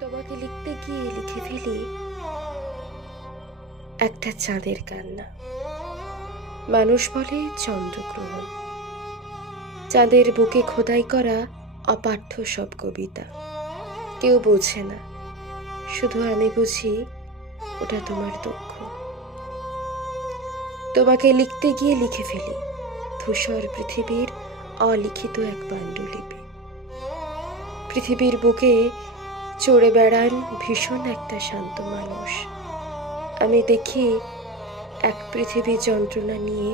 তোমাকে লিখতে গিয়ে লিখে ফেলি একটা চাঁদের কান্না। মানুষ বলে চন্দ্রগ্রহণ, চাঁদের বুকে খোদাই করা অপাঠ্য সব কবিতা। কেউ বোঝে না, শুধু আমি বুঝি ওটা তোমার দুঃখ। তোমাকে লিখতে গিয়ে লিখে ফেলি ধূসর পৃথিবীর অলিখিত এক পাণ্ডুলিপি। পৃথিবীর বুকে চড়ে বেড়ান ভীষণ একটা শান্ত মানুষ। আমি দেখি এক পৃথিবী যন্ত্রণা নিয়ে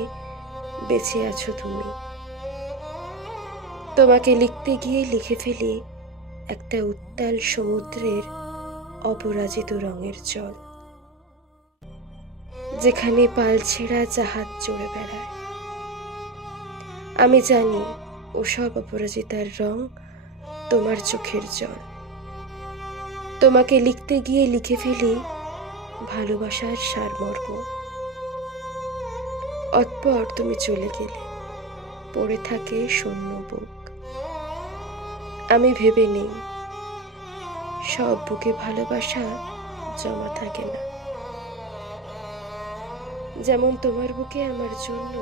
বেঁচে আছো তুমি। তোমাকে লিখতে গিয়ে লিখে ফেলি একটা উত্তাল সমুদ্রের অপরাজিত রঙের জল, যেখানে পালছেড়া জাহাজ চড়ে বেড়ায়। আমি জানি ওসব অপরাজিতার রং তোমার চোখের জল। তোমাকে লিখতে গিয়ে লিখে ফেলি ভালোবাসার সারমর্ম। অতঃপর তুমি চলে গেলে, পড়ে থাকে শূন্য বুক। আমি ভেবে নেই সব বুকে ভালোবাসা জমা থাকে না, যেমন তোমার বুকে আমার জন্য